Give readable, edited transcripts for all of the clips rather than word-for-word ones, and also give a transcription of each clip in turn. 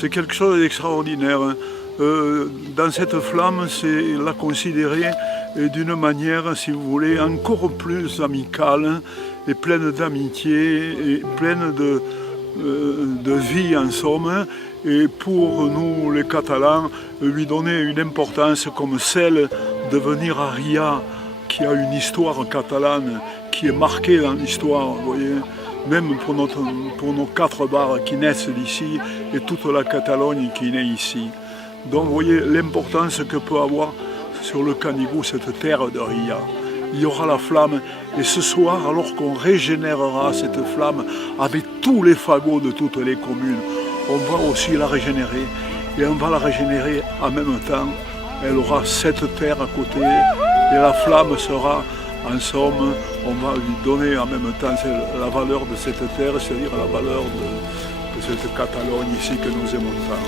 c'est quelque chose d'extraordinaire. Dans cette flamme, c'est la considérer d'une manière, si vous voulez, encore plus amicale et pleine d'amitié et pleine de vie en somme. Et pour nous, les Catalans, lui donner une importance comme celle de venir à Ria, qui a une histoire catalane qui est marquée dans l'histoire, vous voyez, même pour nos 4 bars qui naissent d'ici et toute la Catalogne qui naît ici. Donc vous voyez l'importance que peut avoir sur le Canigou cette terre de Ria. Il y aura la flamme et ce soir, alors qu'on régénérera cette flamme avec tous les fagots de toutes les communes, on va aussi la régénérer et on va la régénérer en même temps. Elle aura cette terre à côté et la flamme sera, en somme, on va lui donner en même temps la valeur de cette terre, c'est-à-dire la valeur de cette Catalogne ici que nous aimons tant.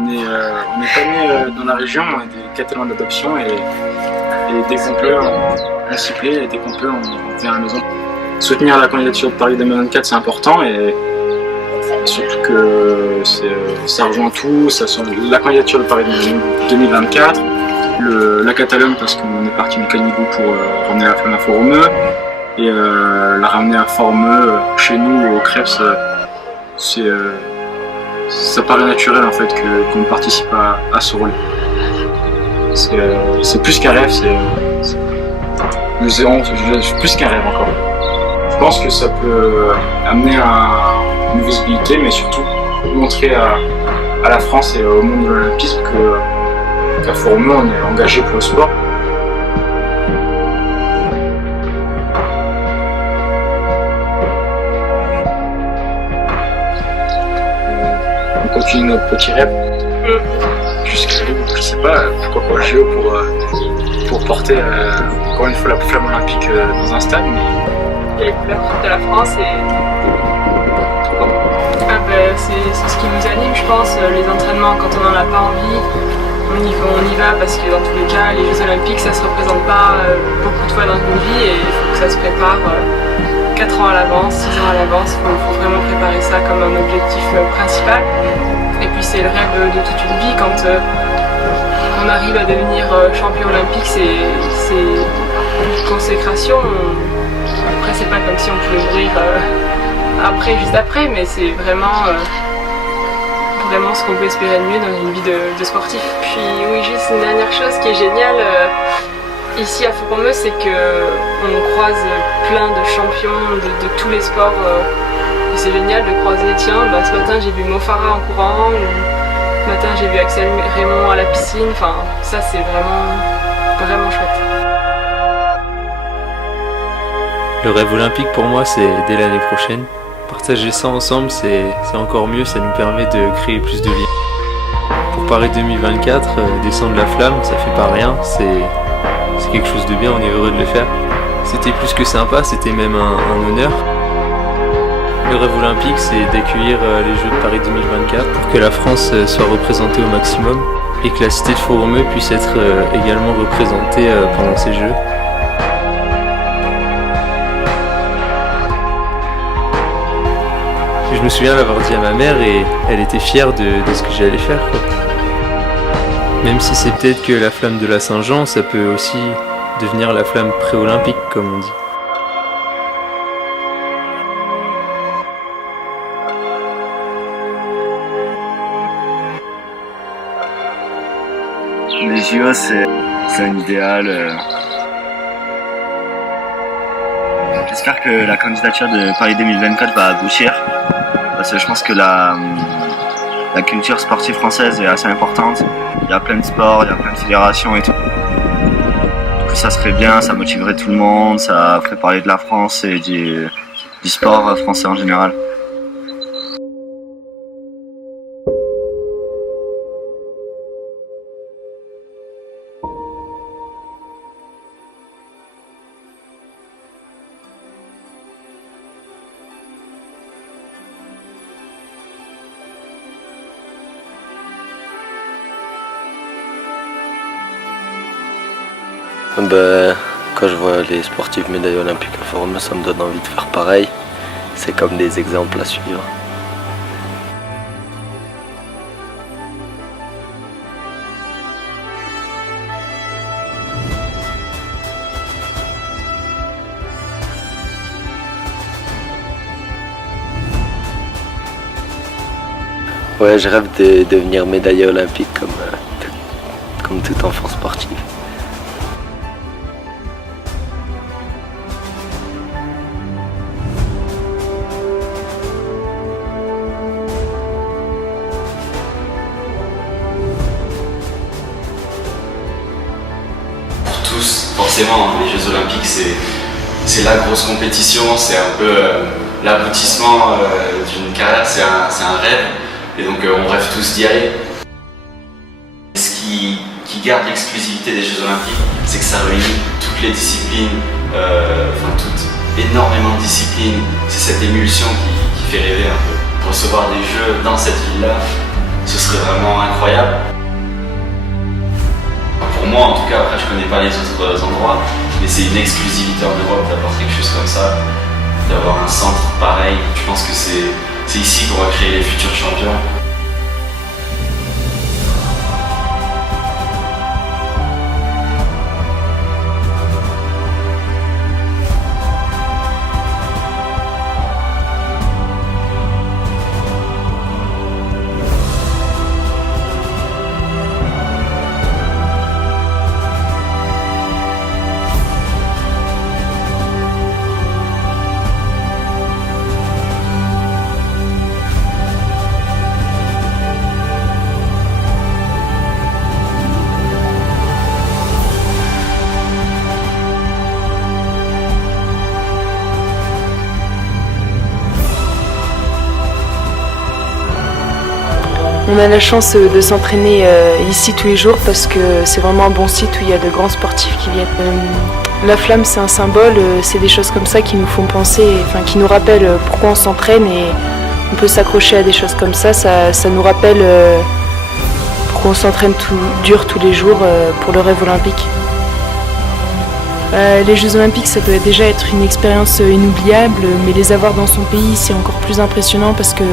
On n'est pas né dans la région, on est des Catalans d'adoption et dès qu'on peut, on s'y plaît et dès qu'on peut, on vient à la maison. Soutenir la candidature de Paris 2024, c'est important et surtout que ça rejoint tout, la candidature de Paris 2024, la Catalogne parce qu'on est parti du Canigou pour ramener la flamme à Fort-Romeu et la ramener à Fort-Romeu chez nous au Crêpes, ça paraît naturel en fait qu'on participe à ce rôle. C'est plus qu'un rêve, c'est plus qu'un rêve encore. Je pense que ça peut amener une visibilité, mais surtout montrer à la France et au monde de l'olympisme qu'à Fort-Romeu on est engagé pour le sport. On continue notre petit rêve jusqu'à, je sais pas, pourquoi pas JO pour porter encore une fois la flamme olympique dans un stade. Et les couleurs de la France c'est ce qui nous anime, je pense. Les entraînements, quand on n'en a pas envie, on y va parce que dans tous les cas, les Jeux Olympiques, ça se représente pas beaucoup de fois dans une vie et il faut que ça se prépare 4 ans à l'avance, 6 ans à l'avance. Il faut vraiment préparer ça comme un objectif principal. Et puis c'est le rêve de toute une vie quand on arrive à devenir champion olympique, c'est une consécration. Après, c'est pas comme si on pouvait mourir juste après, mais c'est vraiment ce qu'on peut espérer de mieux dans une vie de sportif. Puis oui, juste une dernière chose qui est géniale ici à Fort-Romeu, c'est qu'on croise plein de champions de tous les sports. Et c'est génial de croiser, tiens, ce matin j'ai vu Mo Farah en courant, ce matin j'ai vu Axel Raymond à la piscine, enfin ça c'est vraiment chouette. Le rêve olympique pour moi c'est dès l'année prochaine. Partager ça ensemble c'est encore mieux, ça nous permet de créer plus de liens. Pour Paris 2024, descendre la flamme, ça fait pas rien, c'est quelque chose de bien, on est heureux de le faire. C'était plus que sympa, c'était même un honneur. Le rêve olympique, c'est d'accueillir les Jeux de Paris 2024 pour que la France soit représentée au maximum et que la cité de Fort-Romeu puisse être également représentée pendant ces Jeux. Je me souviens l'avoir dit à ma mère et elle était fière de ce que j'allais faire, quoi. Même si c'est peut-être que la flamme de la Saint-Jean, ça peut aussi devenir la flamme pré-olympique, comme on dit. Les JO, c'est un idéal. J'espère que la candidature de Paris 2024 va aboutir, parce que je pense que la culture sportive française est assez importante. Il y a plein de sports, il y a plein de fédérations et tout. Du coup, ça serait bien, ça motiverait tout le monde, ça ferait parler de la France et du sport français en général. Quand je vois les sportifs médaillés olympiques à Fort-Romeu, ça me donne envie de faire pareil. C'est comme des exemples à suivre. Ouais, je rêve de devenir médaillé olympique comme tout enfant sportif. Forcément, les Jeux Olympiques, c'est la grosse compétition, c'est un peu l'aboutissement d'une carrière, c'est un rêve, et donc on rêve tous d'y aller. Ce qui garde l'exclusivité des Jeux Olympiques, c'est que ça réunit toutes les disciplines, énormément de disciplines, c'est cette émulsion qui fait rêver un peu. Recevoir des Jeux dans cette ville-là, ce serait vraiment incroyable. Pour moi, en tout cas, après je connais pas les autres endroits, mais c'est une exclusivité en Europe d'avoir quelque chose comme ça, d'avoir un centre pareil. Je pense que c'est ici qu'on va créer les futurs champions. On a la chance de s'entraîner ici tous les jours parce que c'est vraiment un bon site où il y a de grands sportifs qui viennent. La flamme, c'est un symbole, c'est des choses comme ça qui nous font penser, qui nous rappellent pourquoi on s'entraîne et on peut s'accrocher à des choses comme ça. Ça nous rappelle pourquoi on s'entraîne dur tous les jours pour le rêve olympique. Les Jeux Olympiques, ça doit déjà être une expérience inoubliable, mais les avoir dans son pays, c'est encore plus impressionnant parce que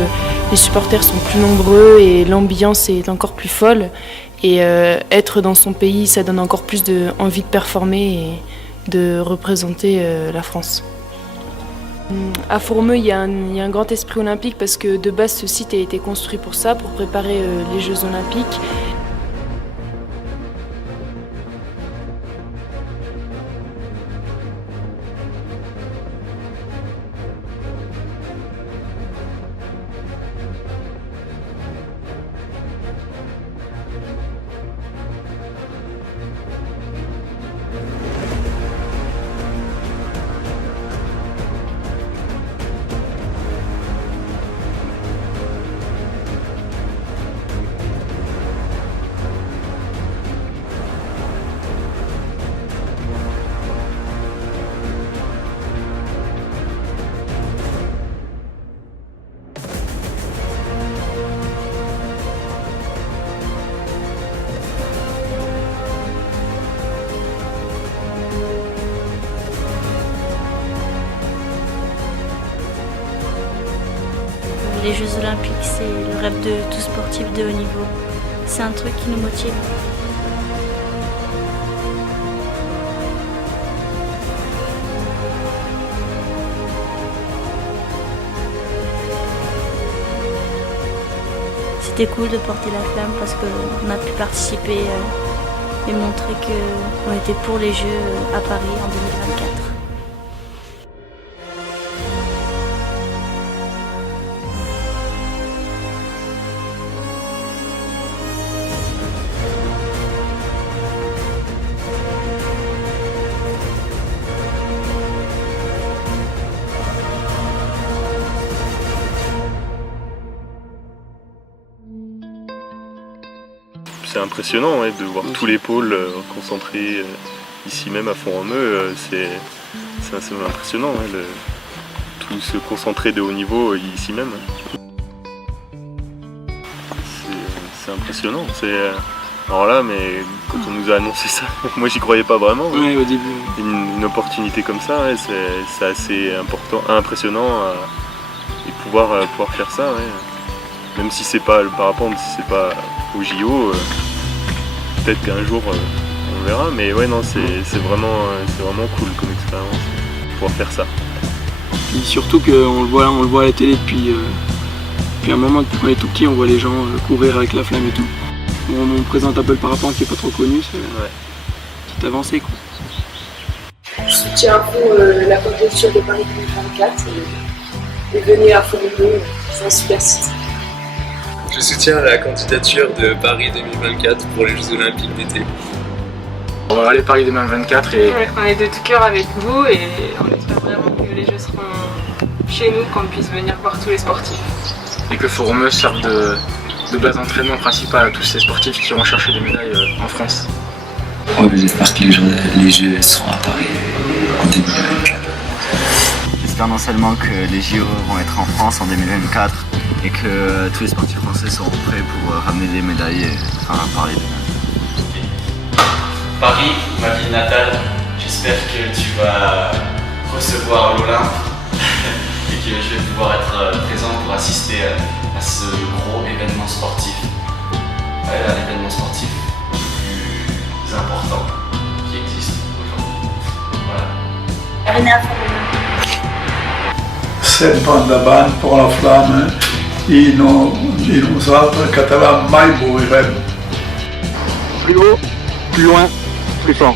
les supporters sont plus nombreux et l'ambiance est encore plus folle. Et être dans son pays, ça donne encore plus envie de performer et de représenter la France. À Fort-Romeu, il y a un grand esprit olympique parce que de base, ce site a été construit pour ça, pour préparer les Jeux Olympiques. les Jeux Olympiques, c'est le rêve de tout sportif de haut niveau. C'est un truc qui nous motive. C'était cool de porter la flamme parce qu'on a pu participer et montrer qu'on était pour les Jeux à Paris en 2024. C'est impressionnant de voir tous les pôles concentrés ici même à Font-Romeu. C'est assez impressionnant tout se concentrer de haut niveau ici même. C'est impressionnant. Alors là, mais quand on nous a annoncé ça, moi j'y croyais pas vraiment. Ouais, au début. Une opportunité comme ça, c'est assez impressionnant et pouvoir faire ça. Même si c'est pas le parapente, si c'est pas au JO, peut-être qu'un jour on verra, mais ouais non c'est vraiment cool comme expérience pouvoir faire ça. Et surtout qu'on le voit à la télé depuis un moment, depuis qu'on est tout petit, on voit les gens courir avec la flamme et tout. On présente un peu le parapente qui est pas trop connu, c'est une petite avancée quoi. Je soutiens à fond la candidature de Paris 2024 et venez à Font-Romeu, c'est un super site. Je soutiens la candidature de Paris 2024 pour les Jeux Olympiques d'été. On va aller Paris 2024 et... Ouais, on est de tout cœur avec vous et on espère vraiment que les Jeux seront chez nous, qu'on puisse venir voir tous les sportifs. Et que Font-Romeu serve de base d'entraînement principale à tous ces sportifs qui vont chercher des médailles en France. Ouais, j'espère que les Jeux seront à Paris en 2024. J'espère non seulement que les JO vont être en France en 2024 et que tous les sportifs français seront prêts pour ramener des médailles et parler de Paris, ma ville natale, j'espère que tu vas recevoir l'Olympe et que je vais pouvoir être présent pour assister à ce gros événement sportif. Un événement sportif le plus important qui existe aujourd'hui. Voilà. Sempre endavant pour la flamme i nosaltres catalans mai morirem. Plus haut, plus loin, plus fort.